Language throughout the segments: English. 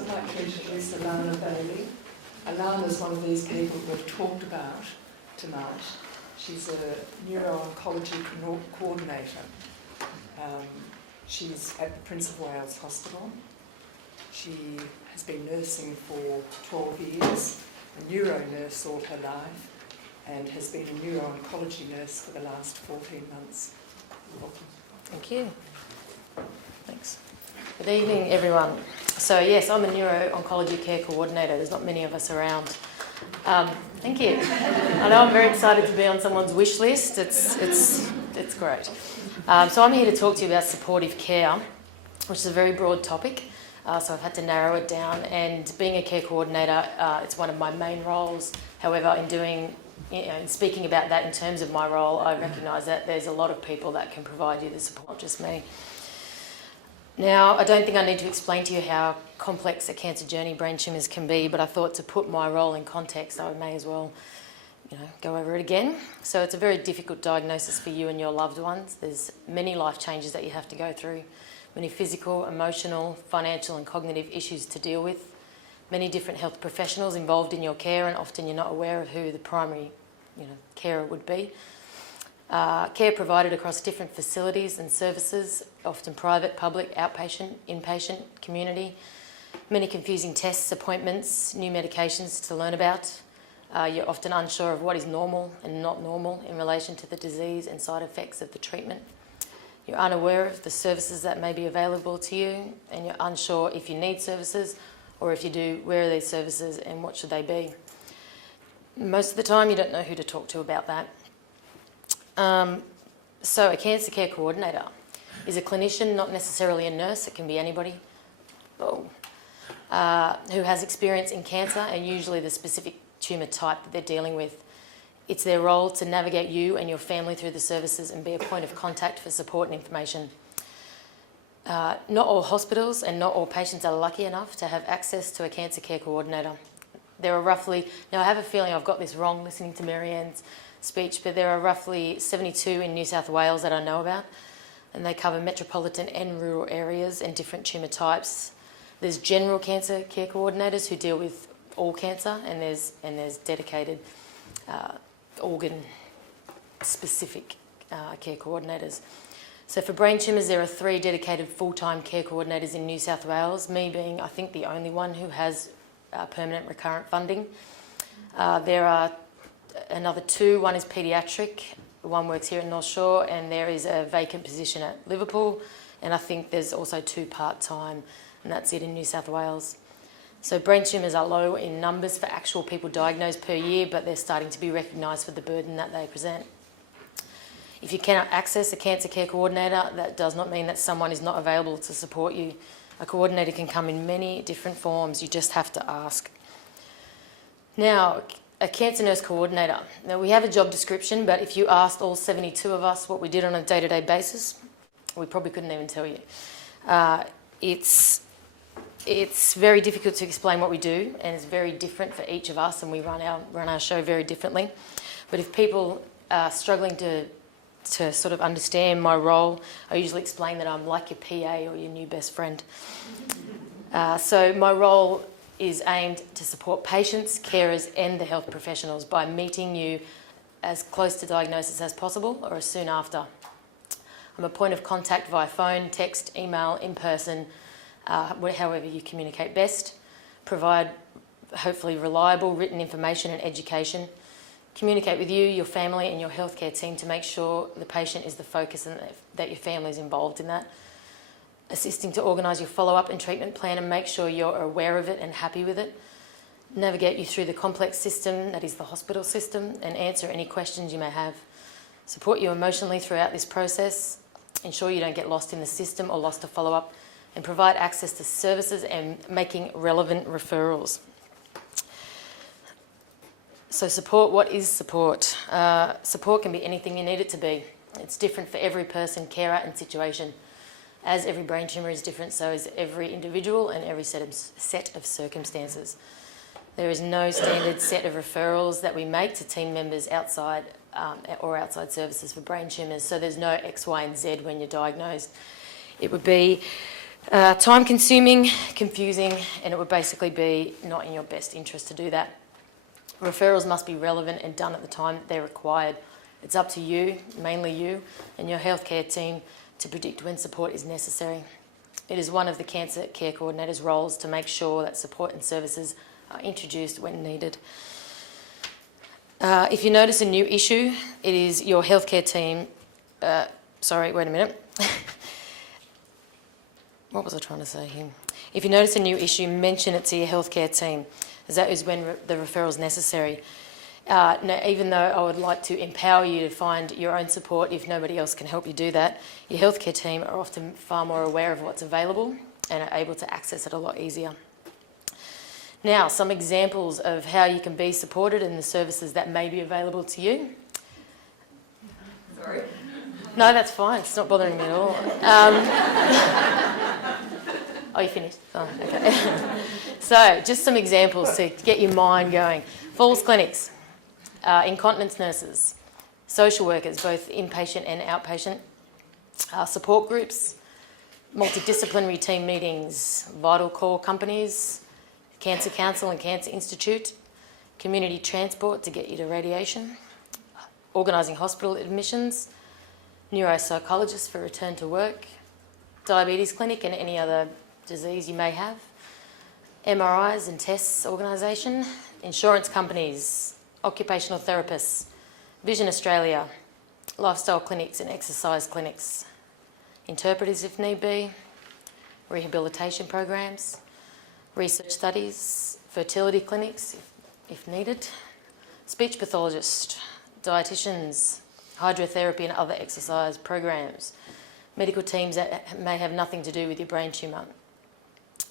I'd like to introduce Alanah Bailey. Alanah is one of these people we've talked about tonight. She's a neuro-oncology coordinator. She's at the Prince of Wales Hospital. She has been nursing for 12 years, a neuro nurse all her life, and has been a neuro-oncology nurse for the last 14 months. Welcome. Thank you. Thanks. Good evening, everyone. So yes, I'm a neuro-oncology care coordinator. There's not many of us around. Thank you. I know I'm very excited to be on someone's wish list. It's great. So I'm here to talk to you about supportive care, which is a very broad topic. So I've had to narrow it down. And being a care coordinator, it's one of my main roles. However, in speaking about that in terms of my role, I recognise that there's a lot of people that can provide you the support, not just me. Now, I don't think I need to explain to you how complex a cancer journey brain tumours can be, but I thought to put my role in context, I may as well, go over it again. So it's a very difficult diagnosis for you and your loved ones. There's many life changes that you have to go through, many physical, emotional, financial and cognitive issues to deal with, many different health professionals involved in your care, and often you're not aware of who the primary carer would be. Care provided across different facilities and services, often private, public, outpatient, inpatient, community. Many confusing tests, appointments, new medications to learn about. You're often unsure of what is normal and not normal in relation to the disease and side effects of the treatment. You're unaware of the services that may be available to you, and you're unsure if you need services, or if you do, where are these services and what should they be? Most of the time you don't know who to talk to about that. So a cancer care coordinator is a clinician, not necessarily a nurse, it can be anybody, who has experience in cancer and usually the specific tumour type that they're dealing with. It's their role to navigate you and your family through the services and be a point of contact for support and information. Not all hospitals and not all patients are lucky enough to have access to a cancer care coordinator. There are roughly, now I have a feeling I've got this wrong listening to Marianne's speech, but there are roughly 72 in New South Wales that I know about, and they cover metropolitan and rural areas and different tumour types. There's general cancer care coordinators who deal with all cancer, and there's dedicated organ-specific care coordinators. So for brain tumours, there are 3 dedicated full-time care coordinators in New South Wales, me being, I think, the only one who has permanent recurrent funding. There are another 2, one is paediatric, one works here at North Shore, and there is a vacant position at Liverpool, and I think there's also 2 part-time, and that's it in New South Wales. So brain tumours are low in numbers for actual people diagnosed per year, but they're starting to be recognised for the burden that they present. If you cannot access a cancer care coordinator, that does not mean that someone is not available to support you. A coordinator can come in many different forms, you just have to ask. Now, a cancer nurse coordinator. Now, we have a job description, but if you asked all 72 of us what we did on a day-to-day basis, we probably couldn't even tell you. It's very difficult to explain what we do, and it's very different for each of us, and we run our show very differently. But if people are struggling to sort of understand my role, I usually explain that I'm like your PA or your new best friend. So my role is aimed to support patients, carers and the health professionals by meeting you as close to diagnosis as possible or as soon after. I'm a point of contact via phone, text, email, in person, however you communicate best. Provide hopefully reliable written information and education. Communicate with you, your family and your healthcare team to make sure the patient is the focus and that your family is involved in that. Assisting to organise your follow-up and treatment plan and make sure you're aware of it and happy with it. Navigate you through the complex system that is the hospital system and answer any questions you may have. Support you emotionally throughout this process. Ensure you don't get lost in the system or lost to follow-up, and provide access to services and making relevant referrals. So support, what is support? Support can be anything you need it to be. It's different for every person, carer and situation. As every brain tumour is different, so is every individual and every set of circumstances. There is no standard set of referrals that we make to team members outside or outside services for brain tumours, so there's no X, Y and Z when you're diagnosed. It would be Time consuming, confusing, and it would basically be not in your best interest to do that. Referrals must be relevant and done at the time that they're required. It's up to you, mainly you, and your healthcare team to predict when support is necessary. It is one of the cancer care coordinator's roles to make sure that support and services are introduced when needed. If you notice a new issue, it is your healthcare team. Sorry, wait a minute. What was I trying to say here? If you notice a new issue, mention it to your healthcare team, as that is when the referral is necessary. Now, even though I would like to empower you to find your own support if nobody else can help you do that, your healthcare team are often far more aware of what's available and are able to access it a lot easier. Now, some examples of how you can be supported and the services that may be available to you. Sorry. No, that's fine. It's not bothering me at all. Oh, you finished? Oh, okay. So, just some examples to get your mind going. Falls clinics, incontinence nurses, social workers, both inpatient and outpatient, support groups, multidisciplinary team meetings, vital core companies, Cancer Council and Cancer Institute, community transport to get you to radiation, organising hospital admissions, neuropsychologists for return to work, diabetes clinic and any other disease you may have, MRIs and tests organisation, insurance companies, occupational therapists, Vision Australia, lifestyle clinics and exercise clinics, interpreters if need be, rehabilitation programs, research studies, fertility clinics if needed, speech pathologist, dietitians, hydrotherapy and other exercise programs, medical teams that may have nothing to do with your brain tumour,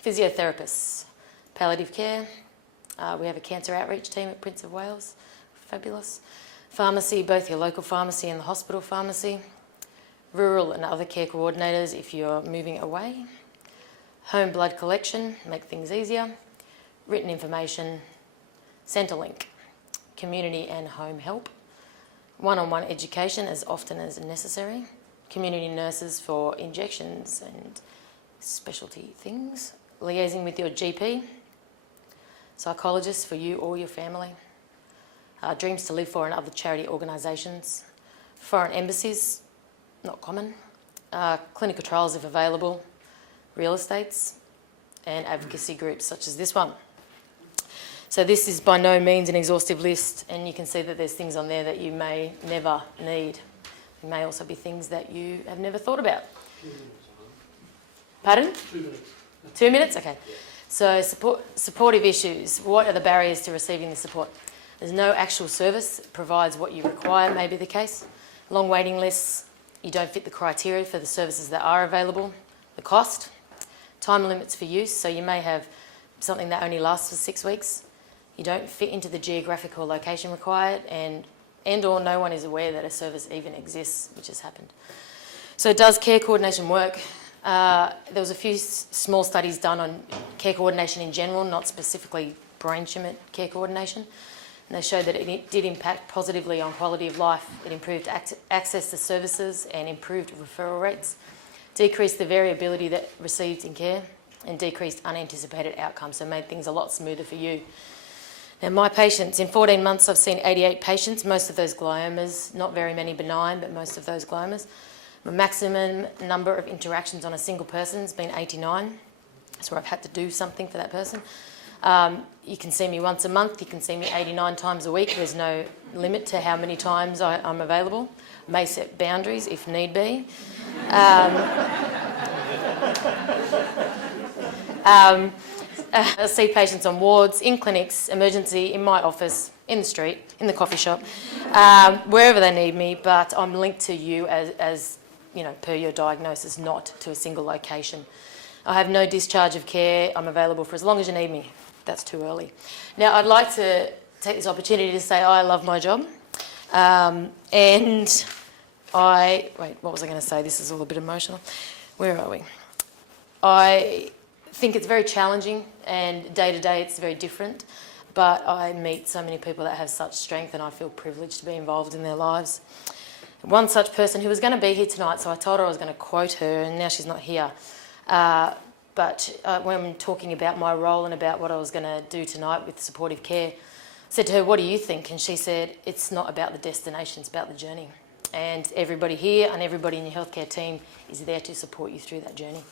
physiotherapists, palliative care. We have a cancer outreach team at Prince of Wales, fabulous. Pharmacy, both your local pharmacy and the hospital pharmacy. Rural and other care coordinators if you're moving away. Home blood collection, make things easier. Written information, Centrelink. Community and home help. One-on-one education as often as necessary. Community nurses for injections and specialty things. Liaising with your GP. Psychologists for you or your family. Dreams to Live For and other charity organisations. Foreign embassies, not common. Clinical trials if available. Real estates. And advocacy groups such as this one. So this is by no means an exhaustive list, and you can see that there's things on there that you may never need. There may also be things that you have never thought about. 2 minutes. Pardon? 2 minutes. 2 minutes? Okay. So supportive issues. What are the barriers to receiving the support? There's no actual service that provides what you require, may be the case. Long waiting lists. You don't fit the criteria for the services that are available. The cost. Time limits for use. So you may have something that only lasts for 6 weeks. You don't fit into the geographical location required, and or no one is aware that a service even exists, which has happened. So does care coordination work? There was a few small studies done on care coordination in general, not specifically brain tumour care coordination, and they showed that it did impact positively on quality of life. It improved access to services and improved referral rates, decreased the variability that received in care, and decreased unanticipated outcomes, so made things a lot smoother for you. Now, my patients, in 14 months I've seen 88 patients, most of those gliomas, not very many benign, but most of those gliomas. My maximum number of interactions on a single person has been 89. That's where I've had to do something for that person. You can see me once a month, you can see me 89 times a week. There's no limit to how many times I'm available. I may set boundaries if need be. I see patients on wards, in clinics, emergency, in my office, in the street, in the coffee shop, wherever they need me, but I'm linked to you as you know, per your diagnosis, not to a single location. I have no discharge of care. I'm available for as long as you need me. That's too early. Now, I'd like to take this opportunity to say I love my job. Wait, what was I going to say? This is all a bit emotional. Where are we? I think it's very challenging, and day to day it's very different, but I meet so many people that have such strength, and I feel privileged to be involved in their lives. One such person who was going to be here tonight, so I told her I was going to quote her, and now she's not here. But when talking about my role and about what I was going to do tonight with supportive care, I said to her, what do you think? And she said, it's not about the destination, it's about the journey. And everybody here and everybody in your healthcare team is there to support you through that journey.